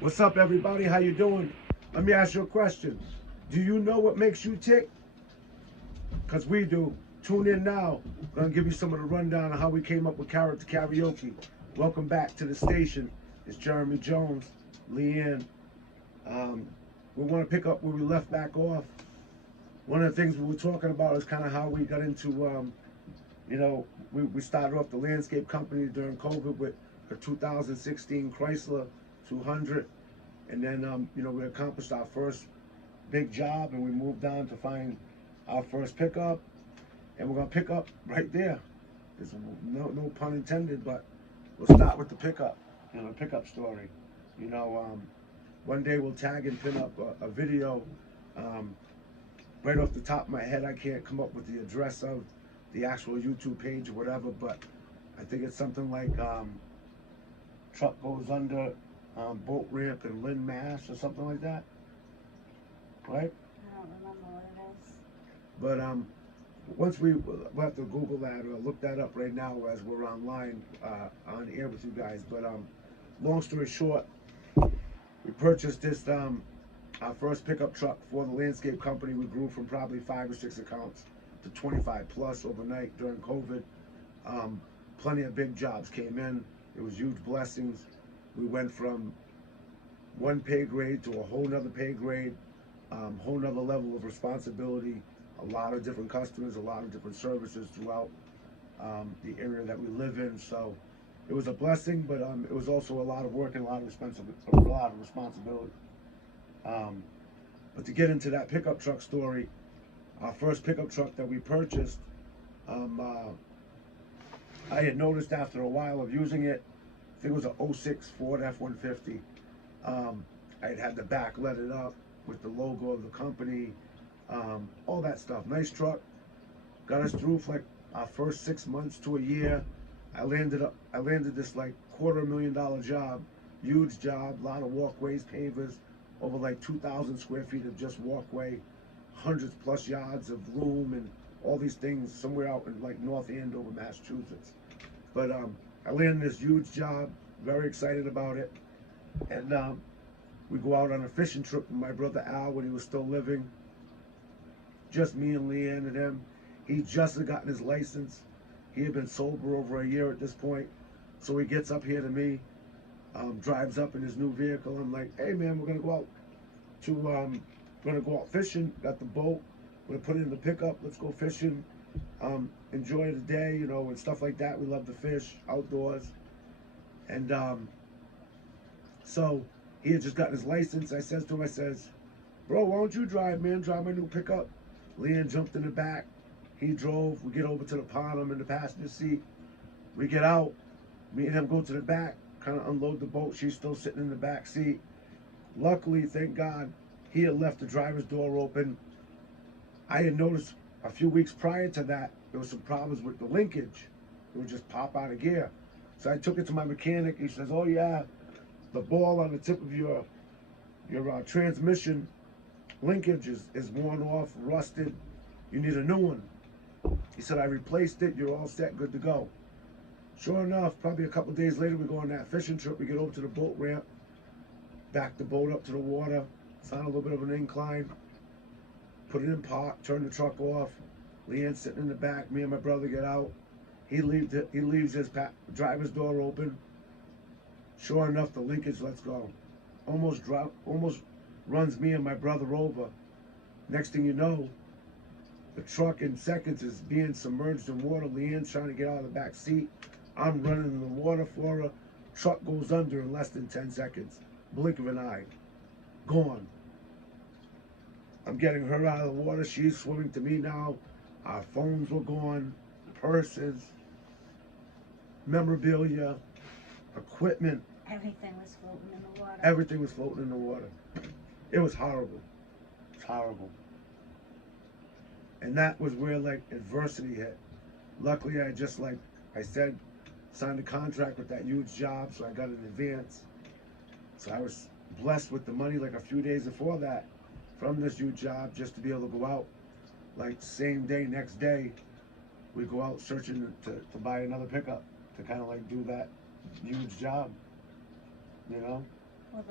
What's up, everybody? How you doing? Let me ask you a question. Do you know what makes you tick? Because we do. Tune in now. I'm going to give you some of the rundown of how we came up with character karaoke. Welcome back to the station. It's Jeremy Jones, Leanne. Um, we want to pick up where we left back off. One of the things we were talking about is kind of how we got into, we started off the landscape company during COVID with a 2016 Chrysler 200. And then, we accomplished our first big job and we moved on to find our first pickup. And we're going to pick up right there. There's no pun intended, but we'll start with the pickup, pickup story. One day we'll tag and pin up a video. Right off the top of my head, I can't come up with the address of the actual YouTube page or whatever, but I think it's something like truck goes under boat ramp in Lynn, Mass, or something like that, right? I don't remember what it is. But once we'll have to Google that or look that up right now as we're online on air with you guys. But long story short, we purchased this our first pickup truck for the landscape company. We grew from probably 5 or 6 accounts to 25 plus overnight during COVID. Plenty of big jobs came in. It was huge blessings. We went from one pay grade to a whole nother pay grade, whole nother level of responsibility, a lot of different customers, a lot of different services throughout the area that we live in. So it was a blessing, but it was also a lot of work and a lot of responsibility. But to get into that pickup truck story, our first pickup truck that we purchased, I had noticed after a while of using it, I think it was an '06 Ford F-150. I had the back lettered up with the logo of the company, all that stuff. Nice truck, got us through for like our first 6 months to a year. I landed this like $250,000 job, huge job, a lot of walkways, pavers, over like 2,000 square feet of just walkway, hundreds plus yards of room and all these things somewhere out in like North Andover, Massachusetts. But I landed this huge job, very excited about it. And we go out on a fishing trip with my brother Al when he was still living. Just me and Leanne and him. He just had gotten his license. He had been sober over a year at this point. So he gets up here to me, drives up in his new vehicle. I'm like, hey man, we're gonna go out fishing. Got the boat. We're gonna put it in the pickup. Let's go fishing. Enjoy the day, and stuff like that. We love to fish outdoors. And so he had just gotten his license. I says to him, bro, why don't you drive, man? Drive my new pickup. Leanne jumped in the back. He drove. We get over to the pond. I'm in the passenger seat. We get out. Me and him go to the back, kind of unload the boat. She's still sitting in the back seat. Luckily, thank God, he had left the driver's door open. I had noticed a few weeks prior to that, there was some problems with the linkage. It would just pop out of gear. So I took it to my mechanic. He says, oh yeah, the ball on the tip of your transmission linkage is worn off, rusted. You need a new one. He said, I replaced it. You're all set, good to go. Sure enough, probably a couple days later, we go on that fishing trip. We get over to the boat ramp, back the boat up to the water. It's on a little bit of an incline. Put it in park, turn the truck off. Leanne's sitting in the back. Me and my brother get out. He leaves his driver's door open. Sure enough, the linkage lets go. Almost runs me and my brother over. Next thing you know, the truck in seconds is being submerged in water. Leanne's trying to get out of the back seat. I'm running in the water for her. Truck goes under in less than 10 seconds. Blink of an eye. Gone. I'm getting her out of the water. She's swimming to me now. Our phones were gone. Purses. Memorabilia. Equipment. Everything was floating in the water. Everything was floating in the water. It was horrible. It's horrible. And that was where like adversity hit. Luckily, I just like I said, signed a contract with that huge job, so I got an advance. So I was blessed with the money like a few days before that from this huge job just to be able to go out like same day, next day. We go out searching to buy another pickup to kind of like do that huge job, you know? Well,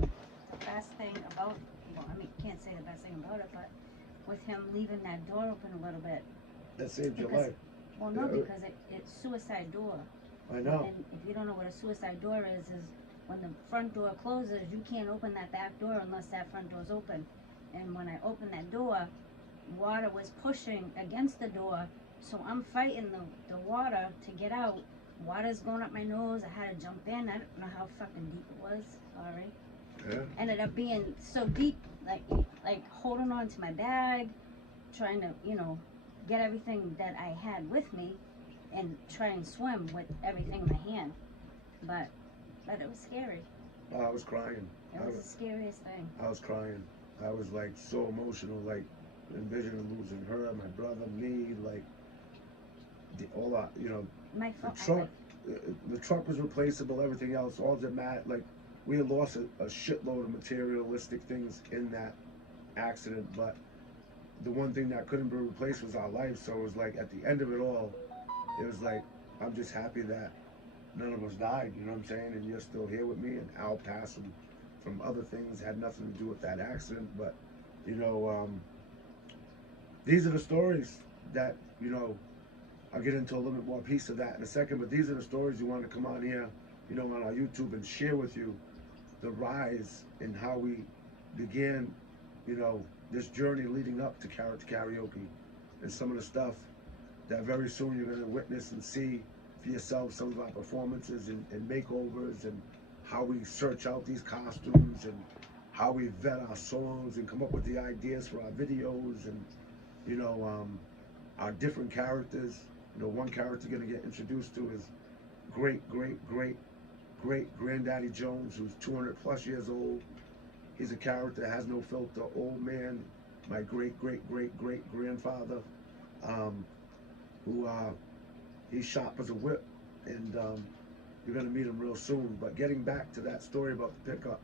the best thing about, well, I mean, can't say the best thing about it, but with him leaving that door open a little bit. That saved your Because, life. well, no, Yeah. because it's suicide door. I know. And if you don't know what a suicide door is when the front door closes, you can't open that back door unless that front door's open. And when I opened that door, water was pushing against the door, so I'm fighting the water to get out. Water's going up my nose. I had to jump in. I don't know how fucking deep it was. Sorry. Yeah. Ended up being so deep, like holding on to my bag, trying to, get everything that I had with me, and try and swim with everything in my hand. But it was scary. Oh, I was crying. It was the scariest thing. I was crying. I was like so emotional, like envisioning losing her, my brother, me, like all that. My The phone. truck, the truck was replaceable. Everything else, all that mattered. Like we had lost a shitload of materialistic things in that accident, but the one thing that couldn't be replaced was our life. So it was like at the end of it all, it was like I'm just happy that none of us died. You know what I'm saying? And you're still here with me. And Al passed from other things, had nothing to do with that accident. But these are the stories that I'll get into a little bit more piece of that in a second. But these are the stories you want to come on here, on our YouTube and share with you the rise and how we began, this journey leading up to Character Karaoke, and some of the stuff that very soon you're going to witness and see for yourself, some of our performances and makeovers, and how we search out these costumes, and how we vet our songs and come up with the ideas for our videos, and our different characters. One character you're going to get introduced to is great Granddaddy Jones, who's 200 plus years old. He's a character that has no filter, old man, my great grandfather, who he's sharp as a whip, and you're gonna meet him real soon. But getting back to that story about the pickup,